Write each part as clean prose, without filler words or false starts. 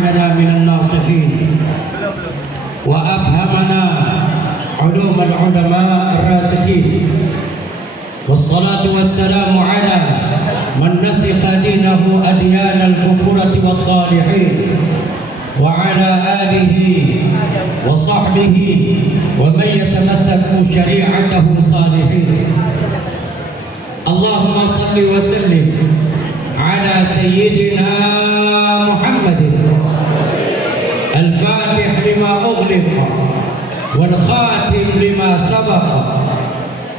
وجعلنا من الناصحين وأفهمنا علوم العلماء الراسخين، والصلاة والسلام على من نسخ دينه أديان الكفرة والطالحين، وعلى آله وصحبه ومن يتمسك شريعته صالحين. اللهم صل وسلم على سيدنا محمد الفاتح لما أغلق والخاتم لما سبق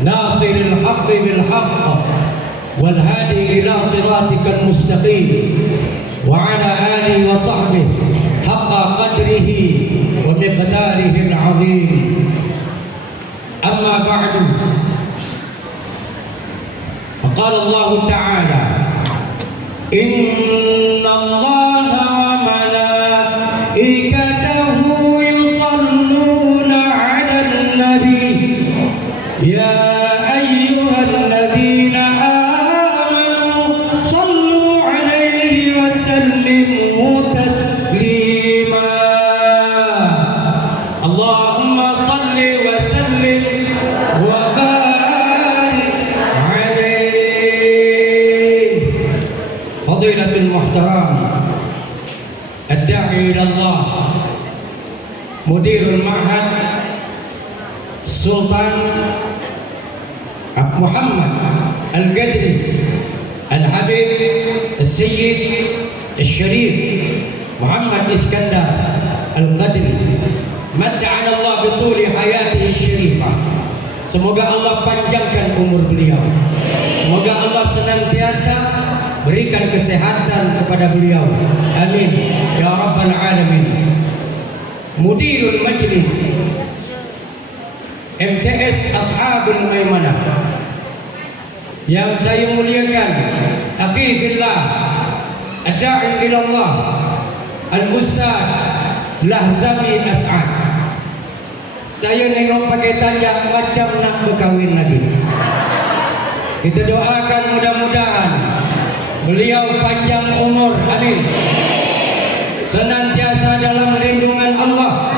ناصر الحق بالحق والهادي إلى صراطك المستقيم، وعلى آله وصحبه حق قدره ومقداره العظيم. أما بعد، فقال الله تعالى: إن الله وملائكته يصلون على النبي يا أيها الذين آمنوا صلوا عليه وسلموا تسليما. اللهم صل وسلم وبارك عليه. فضيلة المحترم الداعي إلى الله مدير المعهد سلطان محمد القدري الحبيب السيد الشريف محمد إسكندر القدري، متعنا الله بطول حياته الشريفة. Semoga Allah panjangkan umur beliau, semoga Allah senantiasa berikan kesehatan kepada beliau, amin ya rabbal alamin. Mudirul Majlis MTS Ashabul Maimanah yang saya muliakan, akhi fillah ad-da'i ila Allah al-Ustaz Lahzami As'ad. Saya nengok pakai tanda macam nak berkahwin lagi. Kita doakan mudah-mudahan beliau panjang umur, amin, senantiasa dalam lindungan Allah,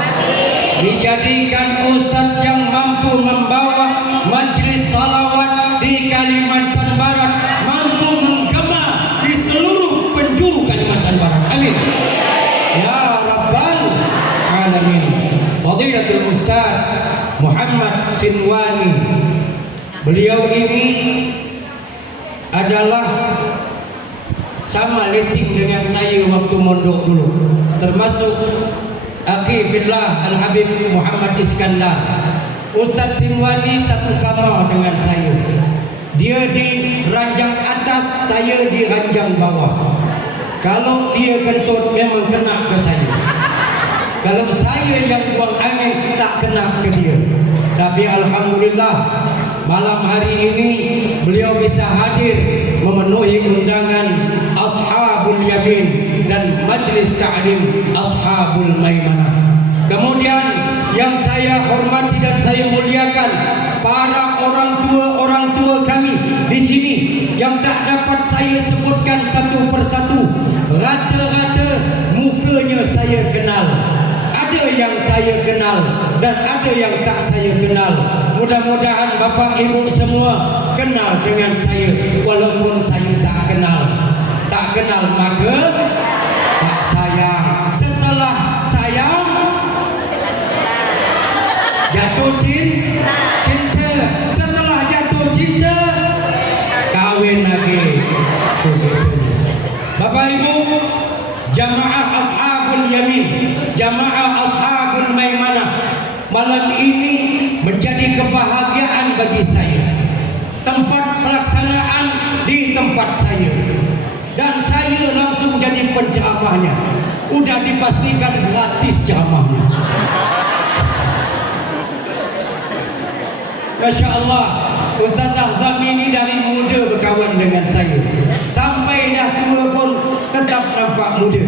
dijadikan ustaz yang mampu membawa majlis salawat di Kalimantan Barat, mampu menggema di seluruh penjuru Kalimantan Barat, amin ya rabbal alamin. Fadilatul Ustaz Muhammad Sinwani, beliau ini adalah sama leting dengan saya waktu mondok dulu, termasuk akhi fillah Al-Habib Muhammad Iskandar. Ustaz Sinwani satu kamar dengan saya, dia di ranjang atas, saya di ranjang bawah. Kalau dia kentut memang kena ke saya, kalau saya yang buang angin tak kena ke dia. Tapi alhamdulillah malam hari ini beliau bisa hadir memenuhi undangan Ashabul Yamin dan Majlis Ta'lim Ashabul Maimanah. Kemudian yang saya hormati dan saya muliakan para orang tua kami di sini yang tak dapat saya sebutkan satu persatu. Rata-rata mukanya saya kenal, ada yang saya kenal dan ada yang tak saya kenal. Mudah-mudahan bapak ibu semua kenal dengan saya, walaupun saya tak kenal maka tak sayang. Setelah sayang jatuh cinta, setelah jatuh cinta kawin lagi. Bapak ibu, jamaah Ashabul Yamin, jamaah Ashabul Maimanah, malam ini menjadi kebahagiaan bagi saya. Tempat pelaksanaan di tempat saya, dan saya langsung jadi penceramahnya. Udah dipastikan gratis ceramahnya. Masya Allah, Ustaz Lahzami ini dari muda berkawan dengan saya, sampai dah tua pun tetap nampak muda.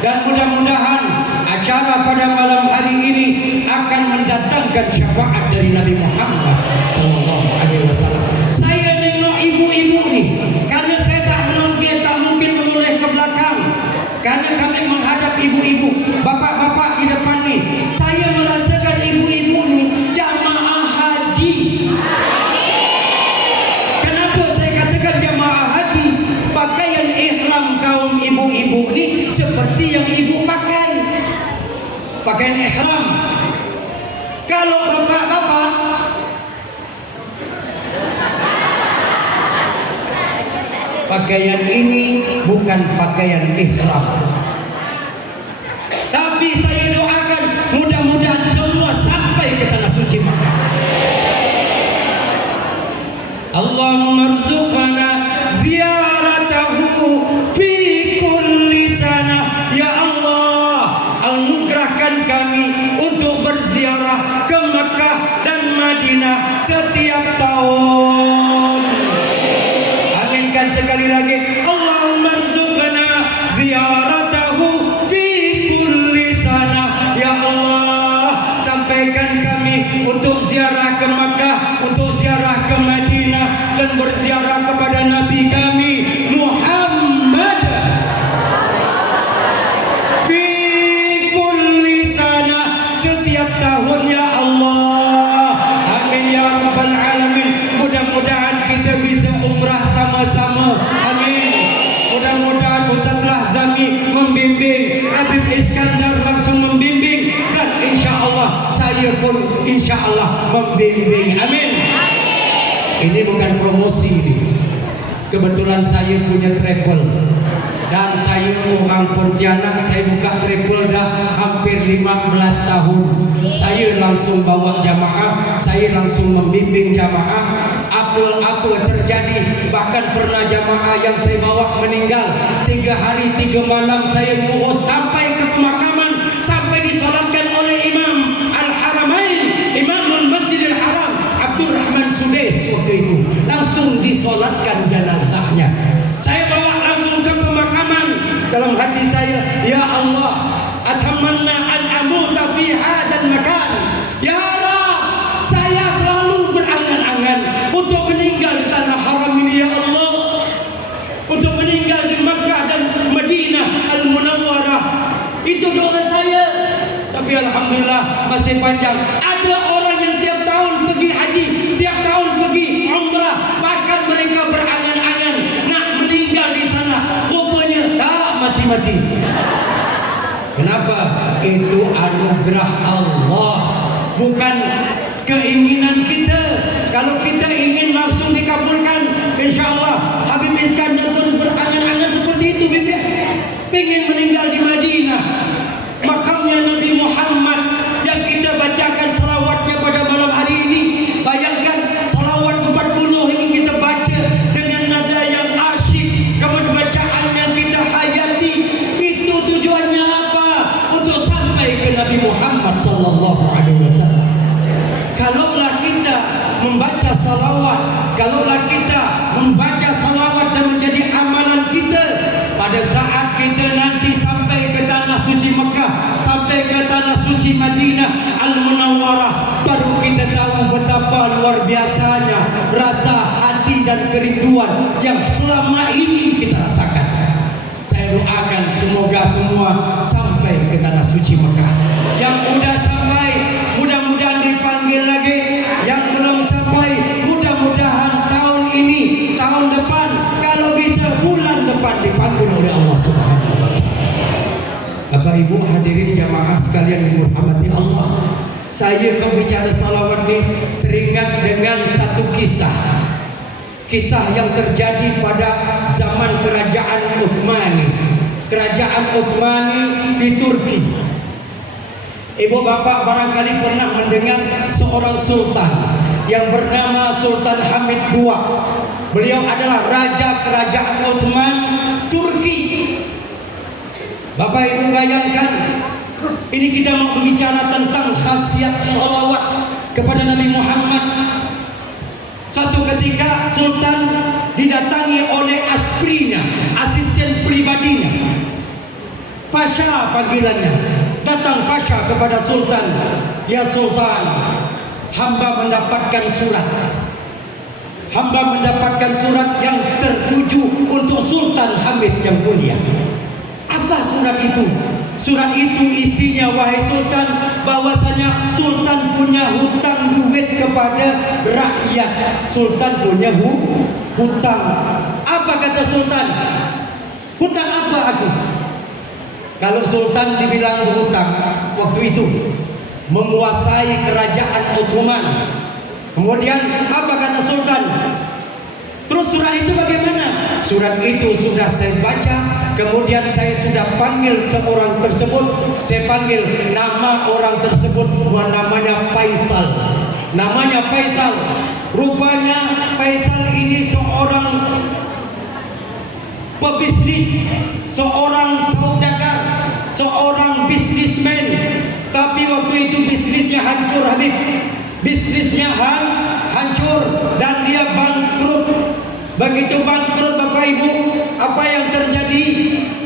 Dan mudah-mudahan acara pada malam hari ini akan mendatangkan syafaat dari Nabi Muhammad SAW. Saya nengok ibu-ibu ni, karena saya tak mungkin menoleh ke belakang, karena kami menghadap ibu pakaian ihram. Kalau bapak-bapak pakaian ini bukan pakaian ihram. Tapi saya doakan mudah-mudahan semua sampai ke tanah suci Makkah. Allahumma rzuqna ziyaratahu fi kulli sana. Ya Allah, anugerahkan kami untuk berziarah ke Makkah dan Madinah setiap tahun. Aminkan sekali lagi. Allahumma rzuqna ziyaratahu fi kulli sana. Ya Allah, sampaikan kami untuk ziarah ke Makkah, untuk ziarah ke Madinah, dan berziarah kepada Nabi kami Muhammad fi kulli sana setiap tahun. Ya Allah, amin ya rabbal alamin. Mudah-mudahan kita bisa umrah sama-sama, amin. Mudah-mudahan Ustaz Lahzami membimbing, Habib Iskandar langsung membimbing, dan insya Allah saya pun insya Allah membimbing, amin. Ini bukan promosi ini. Kebetulan saya punya travel dan saya orang Pontianak. Saya buka travel dah hampir 15 tahun. Saya langsung bawa jamaah, saya langsung membimbing jamaah. Apa-apa terjadi, bahkan pernah jamaah yang saya bawa meninggal 3 hari 3 malam saya mengurus sampai ke pemakaman, sampai disolatkan oleh Imam Al-Haramain, Imamul Masjidil Haram Abdurrahman Sudais. Waktu itu langsung disolatkan jenazahnya. Saya bawa langsung ke pemakaman. Dalam hati saya, ya Allah, atamanna an amuta fi hadzal makan. Ya Allah, saya selalu berangan-angan untuk meninggal di tanah haram ini, ya Allah, untuk meninggal di Makkah dan Madinah Al-Munawwarah. Itu doa saya. Tapi alhamdulillah masih panjang. Ada orang yang tiap tahun pergi haji, tiap tahun pergi umrah, bahkan mereka berangan-angan nak meninggal di sana. Rupanya mati-mati. Kenapa? Itu anugerah Allah, bukan keinginan kita. Kalau kita ingin langsung dikabulkan, insya Allah. Habib Iskandar pun berangan-angan seperti itu. Bibir ingin meninggal di Madinah, makamnya Nabi Muhammad yang kita bacakan salawatnya pada malam hari ini. Bayangkan salawat 40 ini kita baca dengan nada yang asyik, kemudian bacaannya kita hayati. Itu tujuannya apa? Untuk sampai ke Nabi Muhammad sallallahu alaihi wasallam. Kalaulah kita membaca salawat, kalaulah kita membaca salawat dan menjadi amalan kita, pada saat kita nanti sampai ke tanah suci Mekah, sampai ke tanah suci Madinah Al-Munawwarah, baru kita tahu betapa luar biasanya rasa hati dan kerinduan yang selama ini kita rasakan. Saya doakan semoga semua sampai ke tanah suci Mekah. Yang udah sampai, mudah-mudahan dipanggil lagi. Yang belum sampai, mudah-mudahan tahun ini, tahun depan, kalau bisa bulan depan dipanggil oleh Allah Subhanahu wa Ta'ala. Bapak Ibu hadirin jamaah sekalian yang dirahmati Allah, saya kalau bicara salawat ini teringat dengan satu kisah. Kisah yang terjadi pada zaman kerajaan Utsmani. Kerajaan Utsmani di Turki. Ibu bapak barangkali pernah mendengar seorang sultan yang bernama Sultan Hamid II. Beliau adalah raja kerajaan Utsman Turki. Bapak Ibu bayangkan, ini kita mau berbicara tentang khasiat salawat kepada Nabi Muhammad. Suatu ketika Sultan didatangi oleh Asprina, asisten pribadinya. Pasha panggilannya. Datang Pasha kepada Sultan, ya Sultan, hamba mendapatkan surat. Hamba mendapatkan surat yang tertuju untuk Sultan Hamid yang mulia. Apa surat itu? Surat itu isinya, wahai Sultan, bahwasanya Sultan punya hutang duit kepada rakyat. Sultan punya hutang. Apa kata Sultan? Hutang apa aku? Kalau sultan dibilang berhutang waktu itu, menguasai kerajaan Ottoman. Kemudian apa kata sultan? Terus surat itu bagaimana? Surat itu sudah saya baca, kemudian saya sudah panggil seorang tersebut. Saya panggil nama orang tersebut, namanya Faisal. Namanya Faisal. Rupanya Faisal ini seorang pebisnis, seorang saudagar, seorang bisnismen. Tapi waktu itu bisnisnya hancur, Habib. Bisnisnya hancur dan dia bangkrut. Begitu bangkrut Bapak Ibu, apa yang terjadi?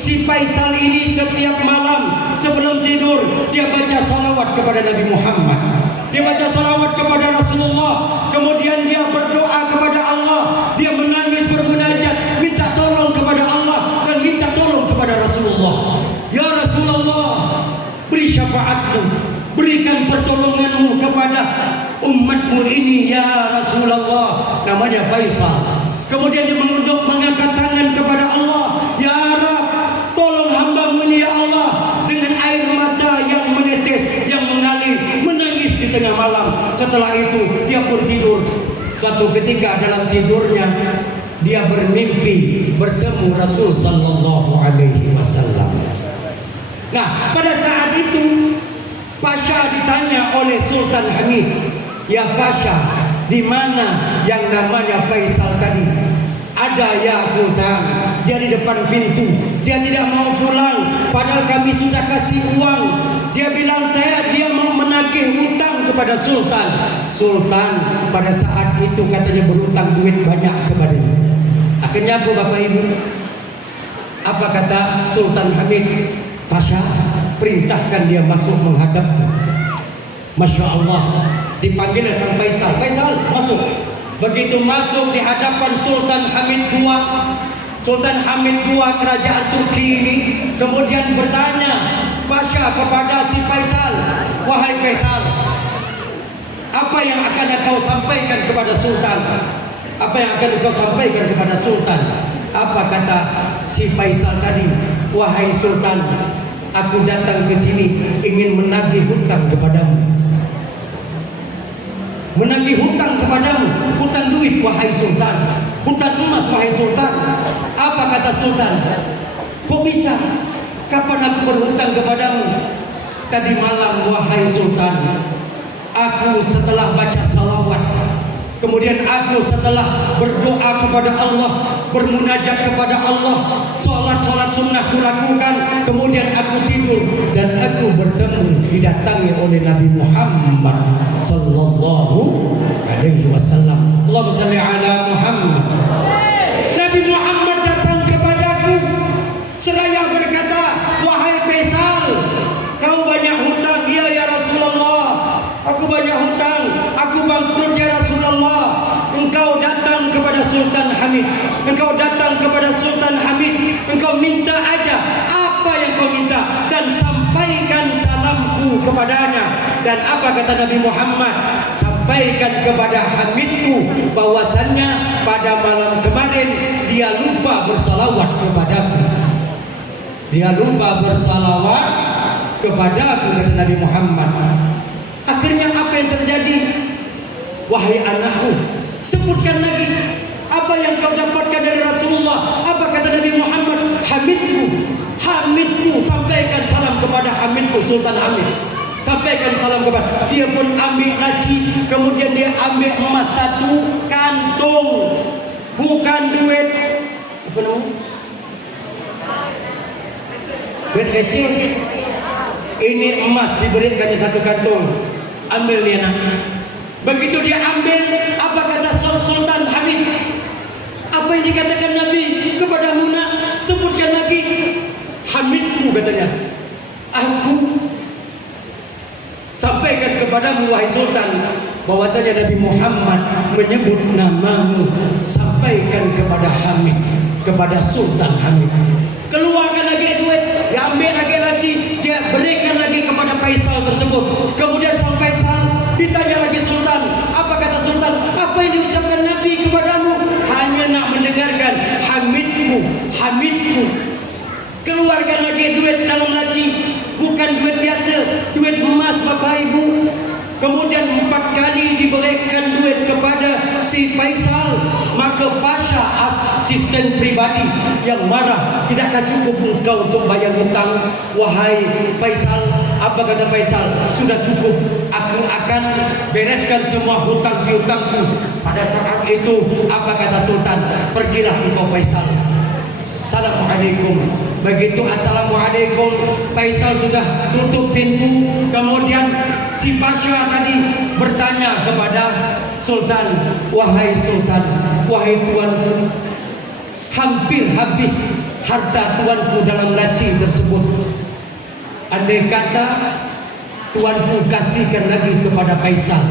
Si Faisal ini setiap malam sebelum tidur dia baca salawat kepada Nabi Muhammad. Dia baca salawat kepada Rasulullah. Kemudian dia berdoa kepada Allah. Dia menangis bermunajat, minta tolong kepada Allah dan minta tolong kepada Rasulullah. Ya Rasulullah, beri syafaatmu, berikan pertolonganmu kepada umatmu ini ya Rasulullah. Namanya Faisal. Kemudian dia mengangkat tangan kepada Allah. Ya Rab, tolong hambamu ini ya Allah. Dengan air mata yang menetes, yang mengalir, menangis di tengah malam. Setelah itu dia pun tidur. Suatu ketika dalam tidurnya dia bermimpi bertemu Rasul sallallahu alaihi wasallam. Nah, pada saat itu Pasha ditanya oleh Sultan Hamid, "Ya Pasha, di mana yang namanya Faisal tadi?" "Ada ya Sultan, dia di depan pintu. Dia tidak mau pulang, padahal kami sudah kasih uang. Dia bilang dia mau menagih hutang kepada Sultan." Sultan pada saat itu katanya berhutang duit banyak kepadanya. Akhirnya apa Bapak Ibu? Apa kata Sultan Hamid? "Pasha, perintahkan dia masuk menghadap." Masya Allah, dipanggil sang Faisal. "Faisal, masuk." Begitu masuk di hadapan Sultan Hamid II, Sultan Hamid II kerajaan Turki ini kemudian bertanya Pasha kepada si Faisal, "Wahai Faisal, apa yang akan engkau sampaikan kepada Sultan? Apa yang akan engkau sampaikan kepada Sultan?" Apa kata si Faisal tadi? "Wahai Sultan, aku datang ke sini ingin menagih hutang kepadamu." Menagih hutang kepadamu, hutang duit wahai Sultan, hutang emas wahai Sultan. Apa kata Sultan? "Kok bisa? Kapan aku berhutang kepadamu?" "Tadi malam wahai Sultan, aku setelah baca salawat, kemudian aku setelah berdoa kepada Allah, bermunajat kepada Allah, sholat sunnah kulakukan, kemudian aku tidur dan aku bertemu didatangi oleh Nabi Muhammad sallallahu alaihi wasallam. Allahumma shalli ala Muhammad." Nabi Muhammad datang kepadaku seraya berkata, "Wahai Faisal, kau banyak hutang." "Iya ya Rasulullah, aku banyak hutang, aku bangkrut ya Rasulullah." "Engkau datang kepada Sultan Hamid, engkau datang kepada Sultan Hamid, engkau minta aja apa yang kau minta dan sampaikan salamku kepadanya." Dan apa kata Nabi Muhammad? "Sampaikan kepada Hamidku bahwasannya pada malam kemarin dia lupa bersalawat kepadaku." Dia lupa bersalawat kepadaku kata Nabi Muhammad. Akhirnya apa yang terjadi? "Wahai anakku, sebutkan lagi apa yang kau dapatkan dari Rasulullah." Apa kata Nabi Muhammad? Hamidku, sampaikan salam kepada Hamidku, Sultan Hamid. Sampaikan salam kepada dia. Pun ambil laci, kemudian dia ambil emas 1 kantung, bukan duit apa namanya? Duit kecil. Ini emas diberikannya 1 kantung. Ambil nih anak. Begitu dia ambil, apa kata Sultan Hamid? Apa yang dikatakan Nabi kepada Muna? Sebutkan lagi. "Hamidku," katanya, "aku sampaikan kepadamu wahai Sultan bahwasanya Nabi Muhammad menyebut namamu. Sampaikan kepada Hamid, kepada Sultan Hamid." Keluarkan lagi duit, dia ambil lagi laci, dia berikan lagi kepada Faisal tersebut. Kemudian sang Faisal ditanya lagi Sultan. Apa kata Sultan? "Apa yang diucapkan Nabi kepadamu?" "Hanya nak mendengarkan Hamidku." Keluarkan lagi duit dalam laci Maka Pasha asisten pribadi yang marah, tidakkah cukup engkau untuk bayar hutang? Wahai Faisal, apa kata Faisal? Sudah cukup, aku akan bereskan semua hutang piutangku. Pada saat itu apa kata Sultan? Pergilah engkau Faisal. Assalamualaikum. Begitu assalamualaikum, Faisal sudah tutup pintu. Kemudian si Pasha tadi bertanya kepada Sultan, wahai Sultan, wahai tuanku, hampir habis harta tuanku dalam laci tersebut. Andai kata tuanku kasihkan lagi kepada Faisal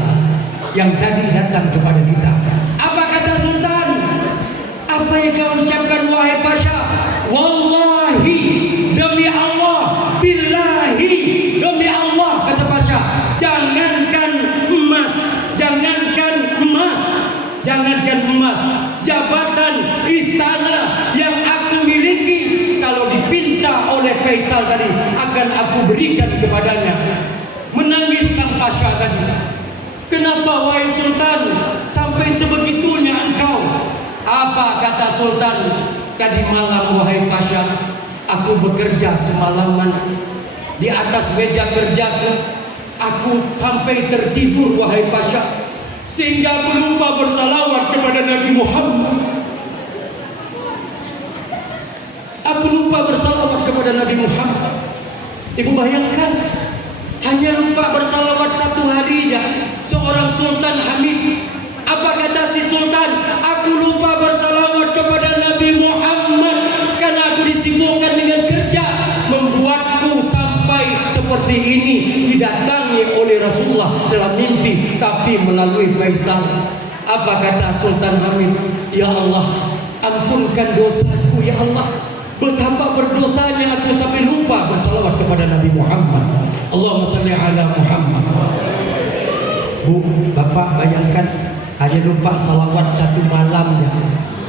yang tadi datang kepada kita. Apa kata Sultan? Apa yang kau ucapkan wahai Pasha? Wallahi, demi Allah, billahi, demi Allah, kata Pasha, jangankan emas, jabatan istana yang aku miliki, kalau dipinta oleh Faisal tadi akan aku berikan kepadanya. Menangis sang Pasha tadi. Kenapa wahai Sultan sampai sebegitunya engkau? Apa kata Sultan? Tadi malam wahai Pasha, aku bekerja semalaman di atas meja kerjaku. Aku sampai tertidur wahai Pasha, sehingga aku lupa bersalawat kepada Nabi Muhammad. Aku lupa bersalawat kepada Nabi Muhammad. Ibu bayangkan, hanya lupa bersalawat satu hari ya, seorang Sultan Hamid. Apa kata si Sultan? Aku lupa bersalawat kepada Nabi Muhammad karena aku disibukkan dengan kerja, membuatku sampai seperti ini didatangi oleh Rasulullah dalam mimpi, tapi melalui Faisal. Apa kata Sultan Hamid? Ya Allah, ampunkan dosaku ya Allah. Betapa berdosanya aku sampai lupa bersalawat kepada Nabi Muhammad. Allahumma salli ala Muhammad. Bu, Bapak bayangkan, hanya lupa salawat satu malamnya.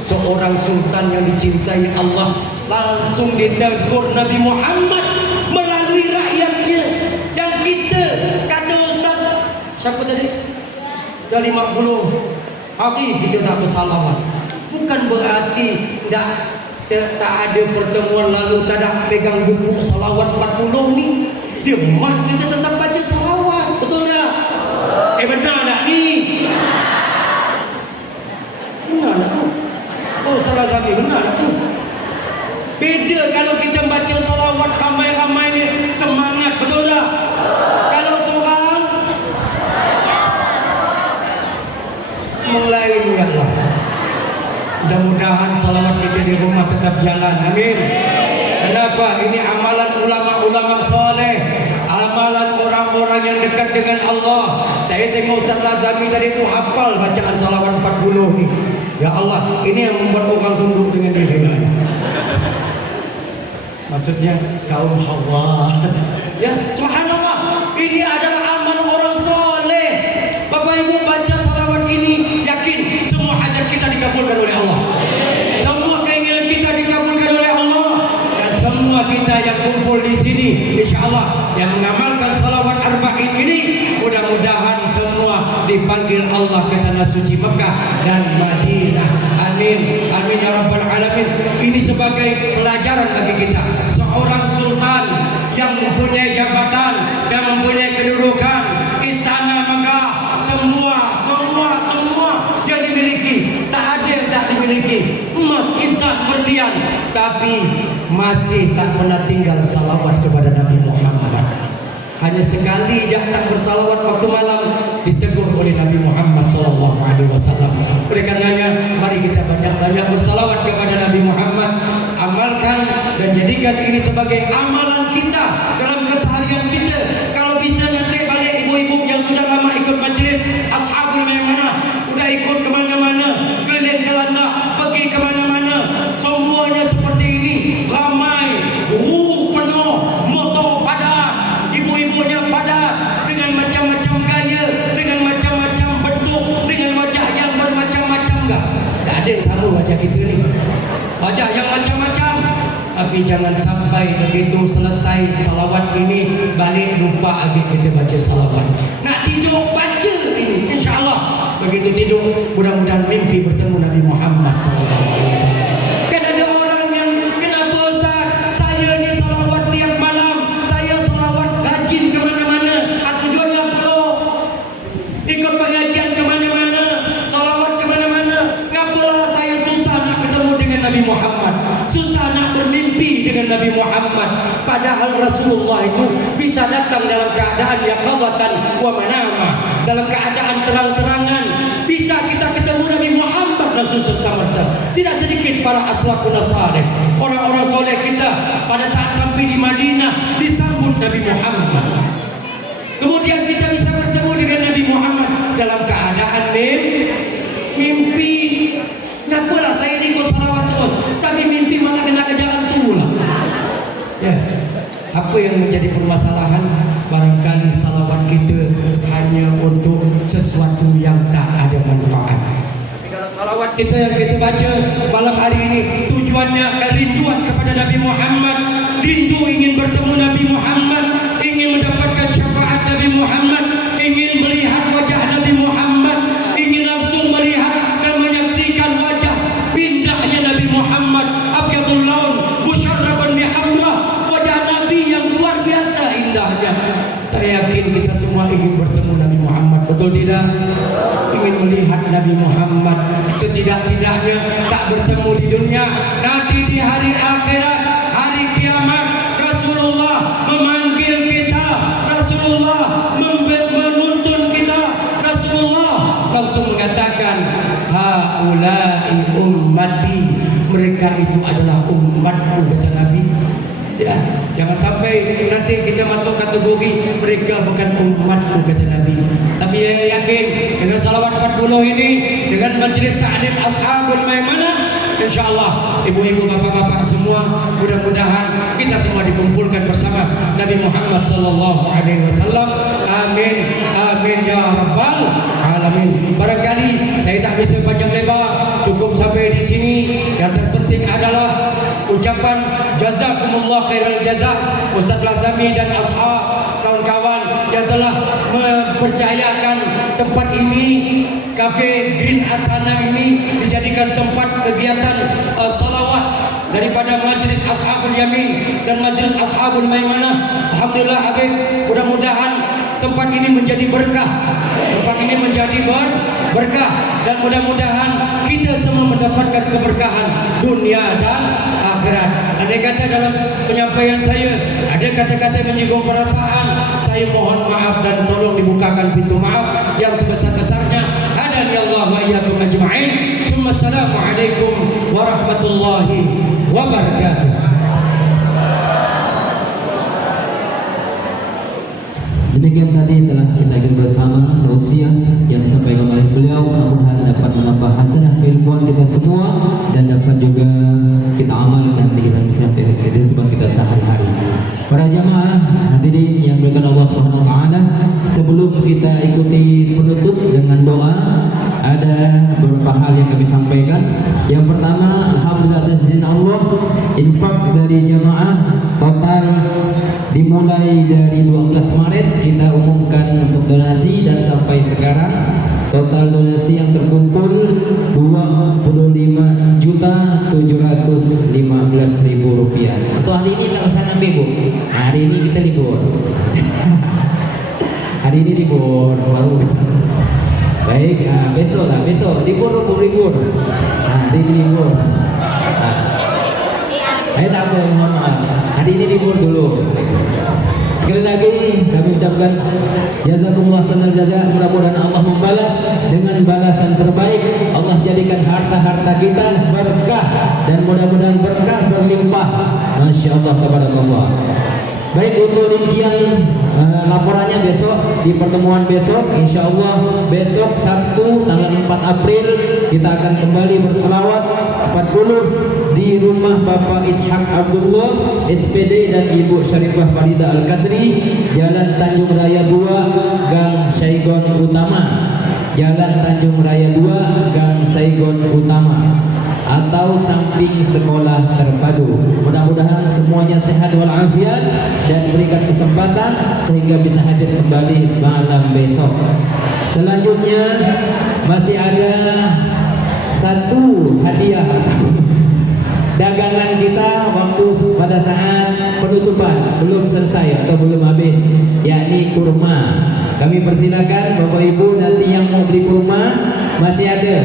Seorang sultan yang dicintai Allah langsung ditegur Nabi Muhammad melalui rakyatnya. Yang kita, kata Ustaz siapa tadi? Dari 50 hari kita tak bersalawat. Bukan berarti tak ada pertemuan lalu tak ada pegang buku salawat 40 ni. Dia mah kita tetap baca salawat. Betul tak? Benar tak ni? Benar tak tu? Oh, salah Zami, benar tak tu? Beda kalau kita baca salawat ramai-ramai ni, semangat, betul tak? Kalau seorang melain ya Allah. Mudah-mudahan salawat kita di rumah tetap jalan. Amin. Kenapa? Ini amalan ulama-ulama soleh, amalan orang-orang yang dekat dengan Allah. Saya tengok Ustaz Lazami tadi itu hafal bacaan salawat 40 ni. Ya Allah, ini yang membuat orang tunduk dengan diri. Maksudnya kaum Hawa. Ya, subhanallah. Ini adalah amal orang soleh. Bapak Ibu baca salawat ini, yakin semua hajat kita dikabulkan oleh Allah. Semua keinginan kita dikabulkan oleh Allah. Dan semua kita yang kumpul di sini, insya-Allah yang mengamalkan salawat arba'in ini, mudah-mudahan semua dipanggil Allah ke tanah suci Mekah dan Madinah. Amin. Amin ya rabbal alamin. Ini sebagai pelajaran bagi kita. Seorang sultan yang mempunyai jabatan dan mempunyai kedudukan, istana Mekah, semua yang dimiliki, tak ada yang tak dimiliki, emas, intan, berlian, tapi masih tak pernah tinggal salawat kepada Nabi Muhammad. Hanya sekali dia tak bersalawat waktu malam, ditegur oleh Nabi Muhammad SAW. Oleh karenanya, mari kita banyak-banyak bersalawat kepada Nabi Muhammad. Amalkan dan jadikan ini sebagai amalan kita dalam keseharian kita. Kalau bisa nanti balik ibu-ibu yang sudah lama ikut majlis Ashabul Maimunah, udah ikut kemana-mana, keliling kelana, pergi kemana-mana, semuanya seperti ini, ramai, penuh, motor padat, ibu-ibunya padat, dengan macam-macam gaya, dengan macam-macam bentuk, dengan wajah yang bermacam-macam. Tak ada yang sama wajah kita ni, wajah yang macam-macam. Tapi jangan sampai begitu selesai salawat ini balik lupa lagi kita baca salawat. Nak tidur baca ini, insya-Allah. Begitu begitu tidur mudah-mudahan mimpi bertemu Nabi Muhammad SAW. Kan ada orang yang kenapa Ustaz saya ni salawat tiap malam, saya salawat rajin ke mana-mana, tujuannya apa? Ikut pengajian ke mana-mana, salawat ke mana-mana. Ngapalah saya susah nak ketemu dengan Nabi Muhammad, susah nak bermimpi dengan Nabi Muhammad. Padahal Rasulullah itu bisa datang dalam keadaan yaqadatan wa manama, dalam keadaan terang-terangan. Bisa kita ketemu Nabi Muhammad langsung serta-merta. Tidak sedikit para aslafun saleh, orang-orang soleh kita pada saat sampai di Madinah disambut Nabi Muhammad. Kemudian kita bisa bertemu dengan Nabi Muhammad dalam keadaan mimpi. Ngapalah saya ni kau salawat terus, tapi mimpi malah kena kejaran tu lah. Ya, apa yang menjadi permasalahan? Barangkali salawat kita hanya untuk sesuatu yang tak ada manfaat. Tapi kalau salawat kita yang kita baca malam hari ini tujuannya kerinduan kepada Nabi Muhammad, rindu ingin bertemu Nabi Muhammad, ingin mendapatkan syafaat Nabi Muhammad, ingin melihat wajah Nabi Muhammad, ingin langsung melihat dan menyaksikan wajah pindahnya Nabi Muhammad, abyadul laun musyarraban bihamra, wajah Nabi yang luar biasa indahnya. Saya yakin kita semua ingin bertemu Nabi Muhammad, betul tidak? Ingin melihat Nabi Muhammad, setidak-tidaknya tak bertemu di dunia, nanti di hari akhirat, hari kiamat, Rasulullah memanggil kita, Rasulullah menuntun kita, Rasulullah langsung mengatakan, haula'i ummati, mereka itu adalah umatku, kata Nabi. Ya, jangan sampai nanti kita masuk kategori mereka bukan umatku, kata Nabi. Tapi saya yakin dengan salawat 40 ini, dengan majlis ta'lim Ashabul Maimanah, insyaallah ibu-ibu, bapak-bapak semua, mudah-mudahan kita semua dikumpulkan bersama Nabi Muhammad sallallahu alaihi wasallam. Amin, amin ya rabbal alamin. Barangkali saya tak bisa panjang lebar, cukup sampai di sini. Yang terpenting adalah ucapan jazakumullah khairal jazak Ustaz Lazami dan ashab, kawan-kawan yang telah mempercayakan tempat ini, Cafe Green Asana ini dijadikan tempat kegiatan salawat daripada Majlis Ashabul Yamin dan Majlis Ashabul Maimanah. Alhamdulillah Habib, mudah-mudahan tempat ini menjadi berkah, tempat ini menjadi berkah, dan mudah-mudahan kita semua mendapatkan keberkahan dunia dan akhirat. Andai kata dalam penyampaian saya ada kata-kata yang menyinggung perasaan, saya mohon maaf dan tolong dibukakan pintu maaf yang sebesar-besarnya. Hadani Allah wa iyyakum ajma'in. Assalamualaikum warahmatullahi wabarakatuh. Demikian tadi telah kita ikut bersama tausiah yang disampaikan oleh beliau. Mudah-mudahan dapat menambah hasanah keilmuan kita semua dan dapat juga kita amalkan di kehidupan kita sehari-hari. Para jamaah hadirin yang dimuliakan Allah Subhanahu wa taala, sebelum kita ikuti penutup dengan doa, ada beberapa hal yang kami sampaikan. Yang pertama, alhamdulillah atas izin Allah, infak dari jamaah total dimulai dari 12 Maret kita umumkan untuk donasi, dan sampai sekarang total donasi yang terkumpul 25.715.000 rupiah. Untuk hari ini tak usah nambah Bu, hari ini kita libur. Hari ini libur baru. Baik, besok lah, besok libur. Hari ini libur. Saya tak apa, mohon maaf. Hari ini libur dulu. Sekali lagi kami ucapkan jazakumullah sanal jaza. Mudah-mudahan Allah membalas dengan balasan terbaik. Allah jadikan harta-harta kita berkah, dan mudah-mudahan berkah berlimpah. Masya Allah, kepada Allah. Baik, untuk rincian laporannya besok di pertemuan besok, insya Allah besok Sabtu tanggal 4 April kita akan kembali berselawat 40 di rumah Bapak Ishak Abdullah SPD dan Ibu Syarifah Farida Al-Qadri, Jalan Tanjung Raya 2, Gang Saigon Utama. Jalan Tanjung Raya 2, Gang Saigon Utama, atau samping sekolah terpadu. Mudah-mudahan semuanya sehat walafiat dan berikan kesempatan sehingga bisa hadir kembali malam besok. Selanjutnya masih ada satu hadiah dagangan kita waktu pada saat penutupan belum selesai atau belum habis, yakni kurma. Kami persilakan Bapak Ibu nanti yang mau beli kurma masih ada.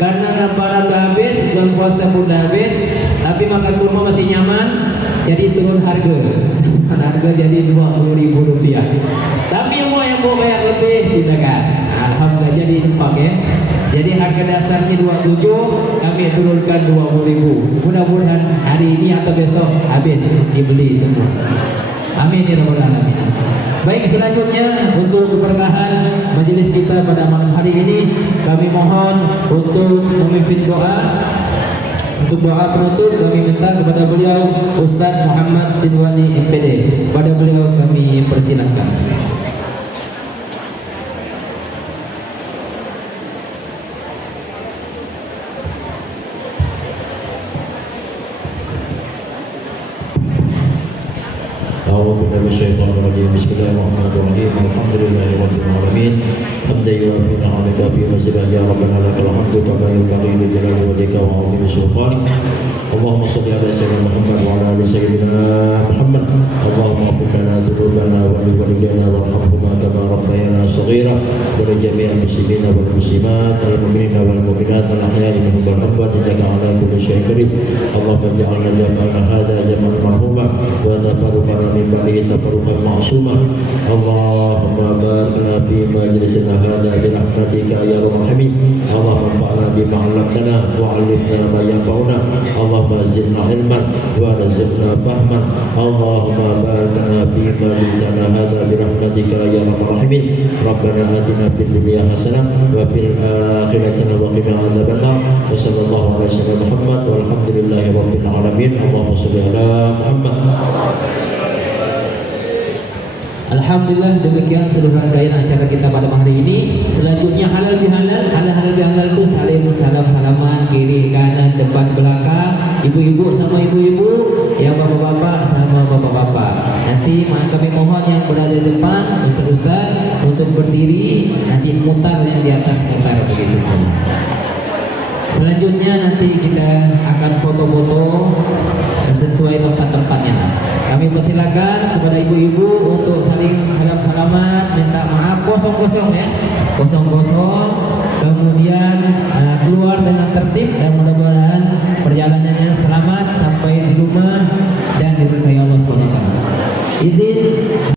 Karena Ramadan udah habis, bulan puasa pun udah habis, tapi makan kurma masih nyaman, jadi turun harga. Harga jadi Rp20.000. Tapi yang mau bayar lebih silakan. Alhamdulillah jadi nempak ya. Jadi harga dasarnya 27, kami turunkan 20.000. Mudah-mudahan hari ini atau besok habis dibeli semua. Amin ya rabbal alamin. Baik, selanjutnya untuk keberkahan majelis kita pada malam hari ini, kami mohon untuk memimpin doa. Untuk doa penutup kami minta kepada beliau Ustaz Muhammad Sinwani MPD. Pada beliau kami persilahkan. Bismillahirrahmanirrahim. Alhamdulillahirabbil alamin. Hamdan yuwafi ni'amaka fi mazidih ya rabbana lakal hamdu kama yanbaghi li jalali wajhika wa 'azimi sultanik. Allahumma shalli ala sayyidina Muhammad wa ala ali sayyidina Muhammad. Allahumma ighfir lana dhunubana wa li walidayna warhamhuma kama rabbayana shaghira wa li jami'il muslimina wal muslimat al mu'minina wal mu'minat al ahya'i minhum wal amwat innaka 'ala kulli syai'in qadir. Allahumma ij'alna jam'ana hadha jam'an marhuma wa tafarruqana min ba'dihi tafarruqan ma'suma. Allahumma barik fi majlisina hadha bi rahmatika ya arhamar rahimin. Allahumma anfa'na bima 'allamtana wa 'allimna ma yanfa'una. Allahumma zidna ilman wa rizqna fahman. Allahumma barik fi majlisina hadha bi rahmatika ya arhamar rahimin. Rabbana atina fid dunya hasanah wa fil akhirati hasanah wa qina adzabannar. Wa sallallahu ala sayyidina Muhammad walhamdulillahi rabbil alamin. Allahumma shalli ala Muhammad. Alhamdulillah, demikian seluruh rangkaian acara kita pada hari ini. Selanjutnya halal bihalal. Halal bihalal itu saling salam-salaman kiri kanan depan belakang, ibu-ibu sama ibu-ibu, ya bapak-bapak sama bapak-bapak. Nanti kami mohon yang berada di depan ustaz-ustaz untuk berdiri, nanti mutar yang di atas mutar begitu saja. Selanjutnya nanti kita akan foto-foto sesuai tempat-tempatnya. Kami persilakan kepada ibu-ibu untuk saling salam-salaman, minta maaf kosong-kosong ya, kosong-kosong. Kemudian keluar dengan tertib dan mudah-mudahan perjalanannya selamat sampai di rumah dan diberkahi Allah SWT. Izin.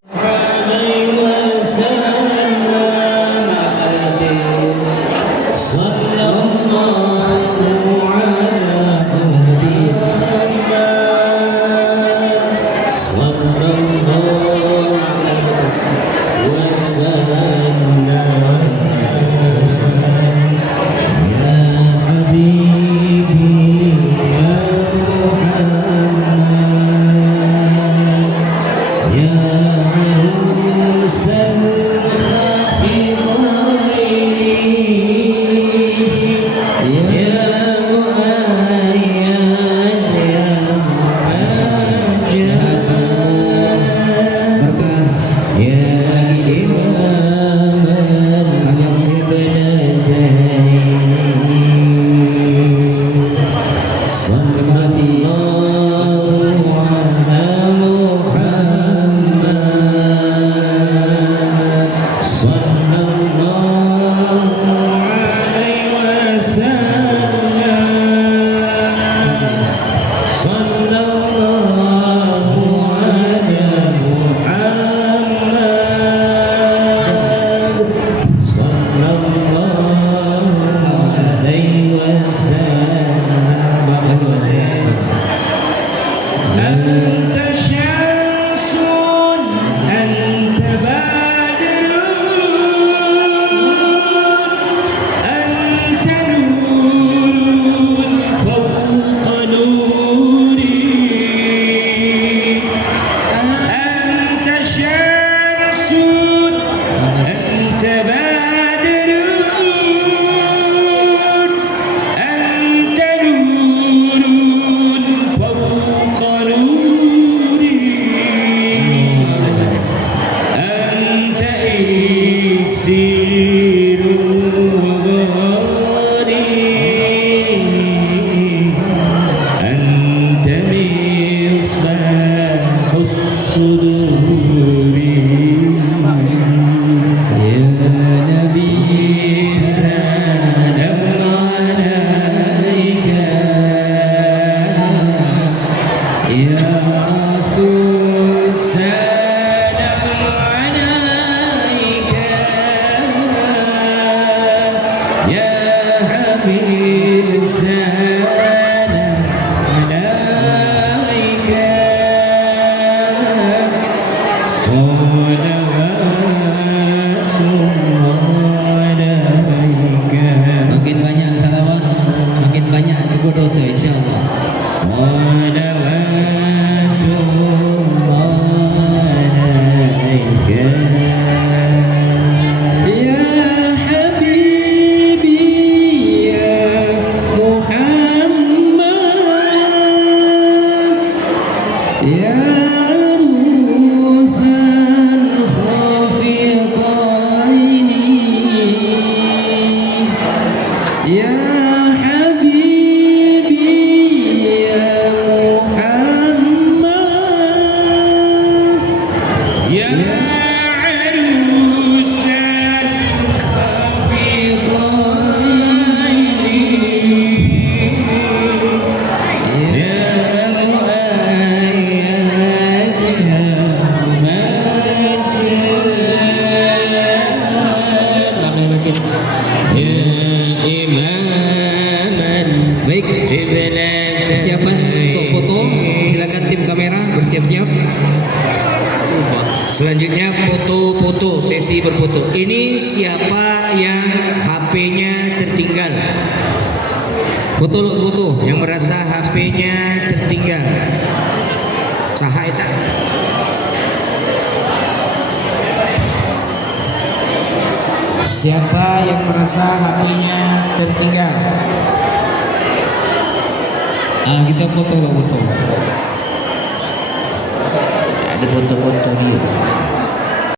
siap-siap. Selanjutnya foto-foto, sesi berfoto. Ini siapa yang HP-nya tertinggal? Foto lo, foto. Yang merasa HP-nya tertinggal. Saha eta? Siapa yang merasa HP-nya tertinggal? Ah, kita foto lo, foto. Ada foto-foto dia.